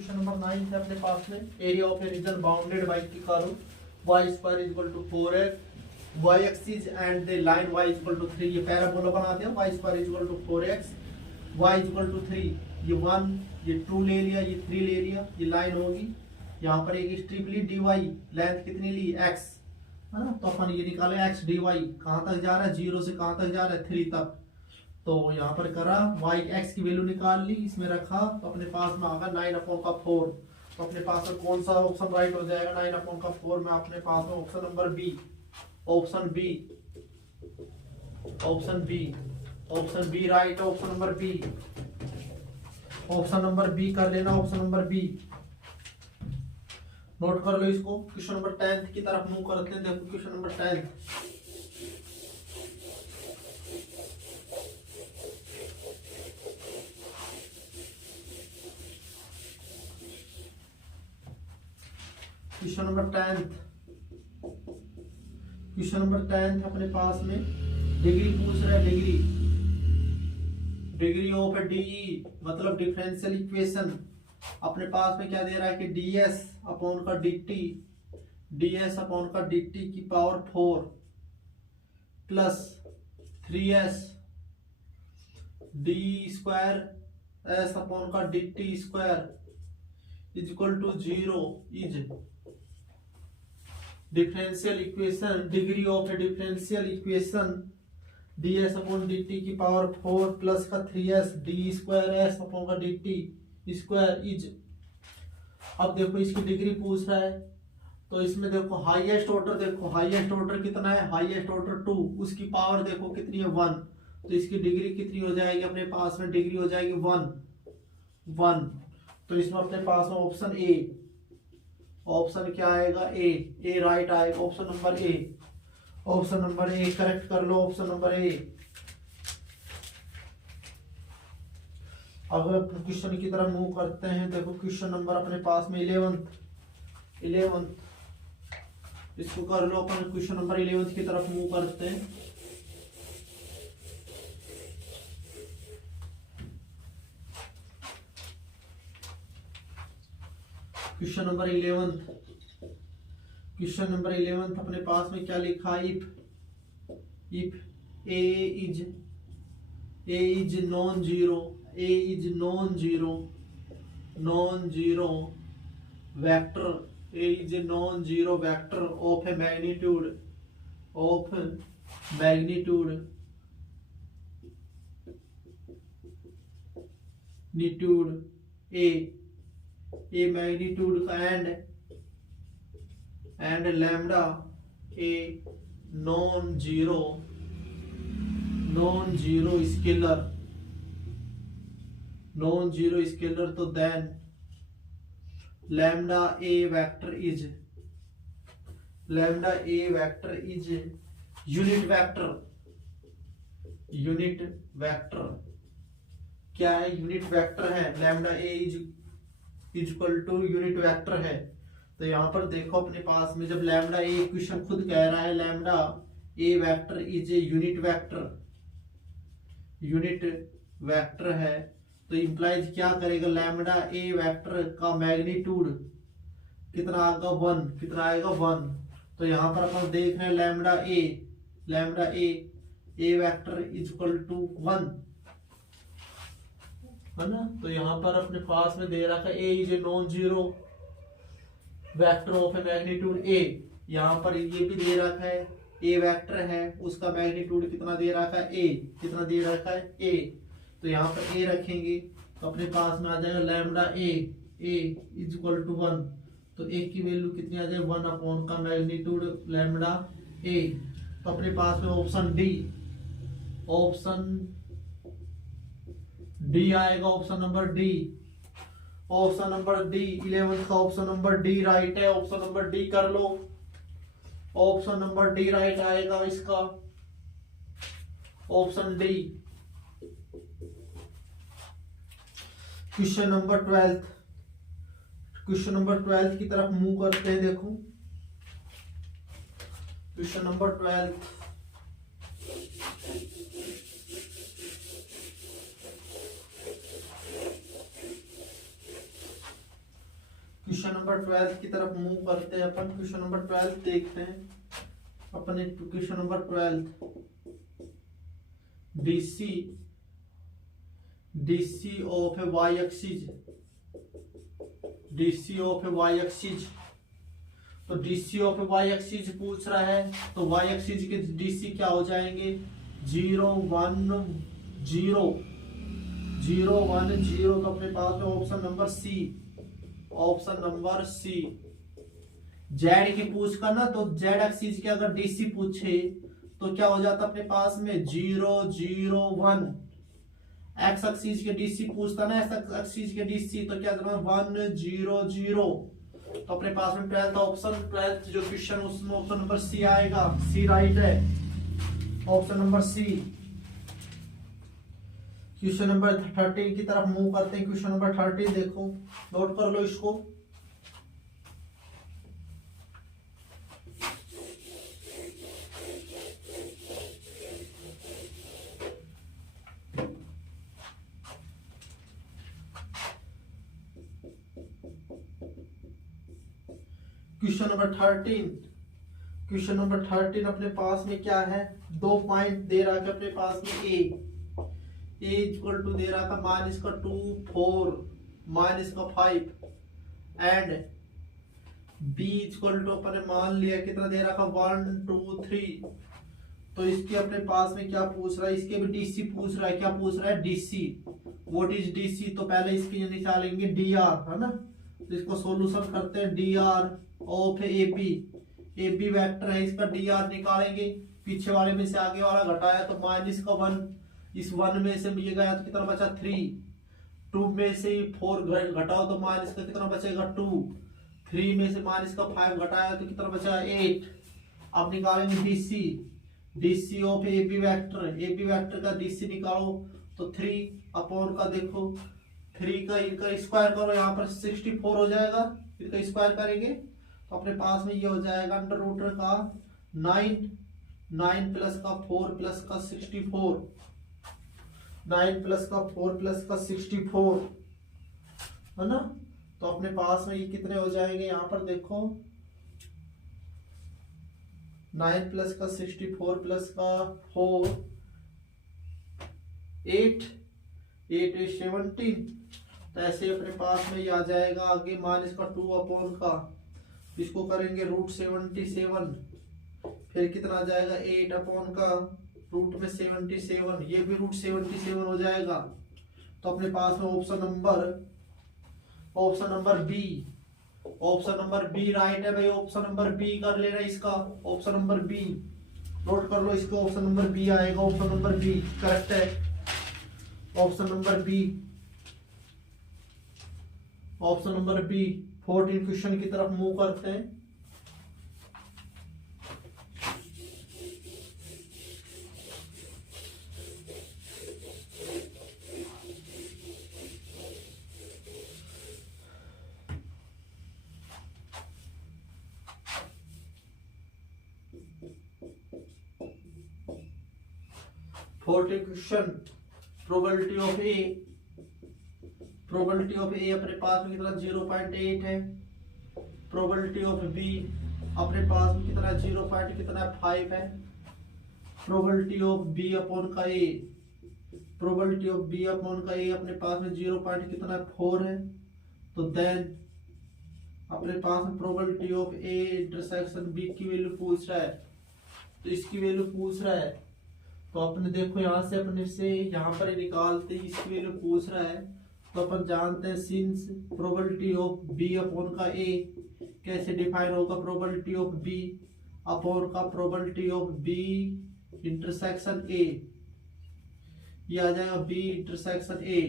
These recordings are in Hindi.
क्वेश्चन नंबर 9 है अपने पास में। Area of a region bounded by the curve y square is equal to 4x y axis and the line y is equal to 3। ये पैराबोला बनाते हैं। y square is equal to 4x y is equal to 3। ये 1 ये 2 ले लिया, ये 3 ले लिया, ये लाइन होगी। यहाँ पर एक स्ट्रिप ली dy, लेंथ कितनी ली x, है ना। तो अपन ये निकाले x dy कहाँ तक जा रहा है, 0 से कहाँ तक जा रहा है, 3 तक। तो यहाँ पर करा y x की वैल्यू निकाल ली, इसमें रखा तो अपने पास में आगा 9/4। तो अपने पास में कौन सा ऑप्शन राइट हो जाएगा, 9/4 में अपने पास में option number B, option B, option B, option B right, option number B, option number B कर लेना, ऑप्शन नंबर बी नोट कर लो इसको। क्वेश्चन नंबर 10 की तरफ मूव करते हैं। देखो question number 10, question number 10, question number 10 अपने पास में डिग्री पूछ रहा है। डिग्री, डिग्री ऑफ डीई मतलब डिफरेंशियल इक्वेशन। अपने पास में क्या दे रहा है कि ds अपॉन का dt, ds अपॉन का dt की power 4 plus 3s d square s upon का dt square is equal to 0 is differential equation. Degree of a differential equation ds upon dt की पावर 4 प्लस का 3s d square s upon का dt स्क्वायर इज। अब देखो इसकी डिग्री पूछ रहा है, तो इसमें देखो हाईएस्ट ऑर्डर, देखो हाईएस्ट ऑर्डर कितना है, हाईएस्ट ऑर्डर 2, उसकी पावर देखो कितनी है 1। तो इसकी डिग्री कितनी हो जाएगी, अपने पास में डिग्री हो जाएगी 1। तो इसमें अपने पास में ऑप्शन ए, ऑप्शन क्या आएगा, ए राइट आएगा। Option number A, option number A correct कर लो, ऑप्शन नंबर ए। अगले क्वेश्चन की तरफ मूव करते हैं। देखो क्वेश्चन नंबर अपने पास में 11, इसको कर लो अपन। क्वेश्चन नंबर 11 की तरफ मूव करते हैं। क्वेश्चन नंबर 11, क्वेश्चन नंबर 11 अपने पास में क्या लिखा है, if a is non-zero vector, a is a non-zero vector of a magnitude a magnitude and lambda a non-zero scalar, तो then lambda a vector is unit vector। क्या है, यूनिट वेक्टर है। Lambda a is equal to unit vector है। तो यहाँ पर देखो अपने पास में जब लैम्डा a इक्वेशन खुद कह रहा है lambda a vector is a unit vector है, तो इंप्लाइज क्या करेगा, लैम्डा a वेक्टर का मैग्नीट्यूड कितना आएगा 1, कितना आएगा 1। तो यहाँ पर अपन देख रहे हैं lambda a vector is equal to 1, है ना। तो यहाँ पर अपने पास में दे रखा है a is a non zero vector of A magnitude a। यहाँ पर ये भी दे रखा है a वेक्टर है, उसका मैग्नीट्यूड कितना दे रखा है a, कितना दे रखा है a। तो यहाँ पर a रखेंगे तो अपने पास में आ जाएगा lambda a is equal to 1। तो a की वैल्यू कितनी आ जाएगी 1 अपॉन का मैग्नीट्यूड लैम्डा a। तो अपने पास में ऑप्शन डी आएगा, option number D, option number D 11 का ऑप्शन नंबर डी राइट है। ऑप्शन नंबर डी कर लो, ऑप्शन नंबर डी राइट आएगा इसका, option D. Question number 12, question number 12 की तरफ मूव करते हैं। देखो क्वेश्चन नंबर 12, क्वेश्चन नंबर 12 की तरफ मूव करते हैं अपन। क्वेश्चन नंबर 12 देखते हैं अपने। Question number 12, DC of a Y axis, DC of a Y axis. तो DC of a Y axis पूछ रहा है, तो वाई एक्सिस के डीसी क्या हो जाएंगे, 0 1 0 0 1 0। तो अपने पास में option number C, option number C. Z की पूछ करना, तो जेड एक्सिस के अगर डीसी पूछे तो क्या हो जाता अपने पास में 0 0 1। एक्स एक्सिस के डीसी पूछता ना, एक्स एक्सिस के डीसी, तो क्या करना 1 0 0। तो अपने पास में 12th ऑप्शन, 12th जो क्वेश्चन उसमें ऑप्शन नंबर सी आएगा। सी राइट है, option number C. Question number 13 की तरफ मूव करते हैं। क्वेश्चन नंबर 13 देखो, नोट कर लो इसको। क्वेश्चन नंबर 13, क्वेश्चन नंबर 13 अपने पास में क्या है, 2 पॉइंट दे रहा है अपने पास में। ए इक्वल टू दे रहा था माइनस का 2 4 माइनस का 5 एंड बी इक्वल टू अपने मान लिया कितना दे रहा था 1 2 3। तो इसके अपने पास में क्या पूछ रहा है, इसके भी डीसी पूछ रहा है। क्या पूछ रहा है, डीसी। व्हाट इज डीसी, तो पहले इसके ये निकालेंगे डी आर, है ना। तो इसको सॉल्यूशन करते हैं। D R of A B, A B vector है, इसका डी आर निकालेंगे। पीछे वाले में से आगे वाला घटाया तो माइनस का 1, इस 1 में से ये गया तो कितना बचा 3। 2 में से 4 घटाओ तो माइनस का कितना बचेगा 2। 3 में से माइनस का 5 घटाया तो कितना बचा 8। अब निकालेंगे DC, DC of A B vector, A B vector का डीसी निकालो तो 3 अपॉन का देखो 3 का इनका स्क्वायर करो, यहाँ पर 64 हो जाएगा। इनका स्क्वायर करेंगे तो अपने पास में ये हो जाएगा अंडर रूट का 9, 9 प्लस का 4 प्लस का 64, 9 प्लस का 4 प्लस का 64, है ना। तो अपने पास में ये कितने हो जाएंगे, यहाँ पर देखो 9 प्लस का 64 प्लस का 4 8 8 is 17। तो ऐसे अपने पास में ये आ जाएगा। आगे माइनस का 2 अपॉन का, इसको करेंगे रूट 77, फिर कितना आ जाएगा 8 अपॉन का रूट में 77, ये भी रूट 77 हो जाएगा। तो अपने पास में option number B, option number B right है भाई। ऑप्शन नंबर बी कर लेना इसका, ऑप्शन नंबर बी नोट कर लो इसको। ऑप्शन नंबर बी आएगा, ऑप्शन नंबर बी करेक्ट है। Option number B, option number B. 14 question की तरफ मूव करते हैं। Question, probability of A, probability of A अपने पास में कितना 0.8 है। प्रोबेबिलिटी ऑफ बी अपने पास में कितना 0.5 है। प्रोबेबिलिटी ऑफ बी अपॉन का ए, प्रोबेबिलिटी ऑफ बी अपॉन का ए अपने पास में 0.4 है। तो देन अपने पास में probability of A intersection B की वैल्यू पूछ रहा है, तो इसकी वैल्यू पूछ रहा है। तो अपने देखो यहाँ से अपने से यहाँ पर निकालते ही इसकी वैल्यू पूछ रहा है। तो अपन जानते हैं since probability of B upon का ए कैसे डिफाइन होगा, प्रोबेबिलिटी ऑफ बी अपॉन का probability of B intersection A, ये आ जाएगा बी इंटरसेक्शन ए,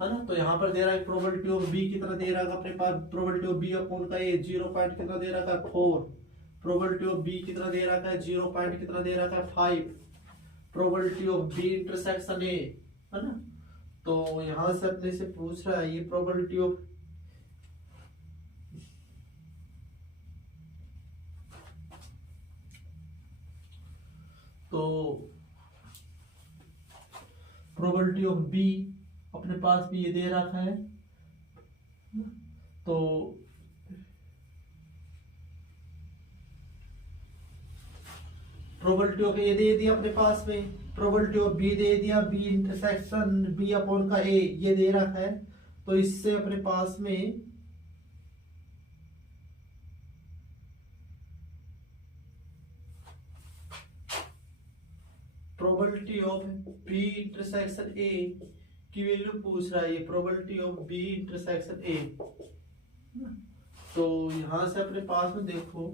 है ना। तो यहाँ पर दे रहा है प्रोबेबिलिटी ऑफ बी कितना दे रहा है अपने पास, प्रोबेबिलिटी ऑफ बी अपॉन का ए 0 पॉइंट कितना दे रहा है 4, प्रोबेबिलिटी ऑफ बी कितना दे रहा है 0 पॉइंट कितना दे रहा है 5, probability of B intersection A, है ना। तो यहां से अपने से पूछ रहा है ये प्रोबेबिलिटी ऑफ तो प्रोबेबिलिटी ऑफ बी अपने पास भी ये दे रखा है तो प्रोबेबिलिटी ऑफ ए दे दिया अपने पास में, प्रोबेबिलिटी ऑफ बी दे दिया, बी इंटरसेक्शन बी अपॉन का ए ये दे रखा है। तो इससे अपने पास में probability of B intersection A की वैल्यू पूछ रहा है, ये probability of B intersection A. तो यहां से अपने पास में देखो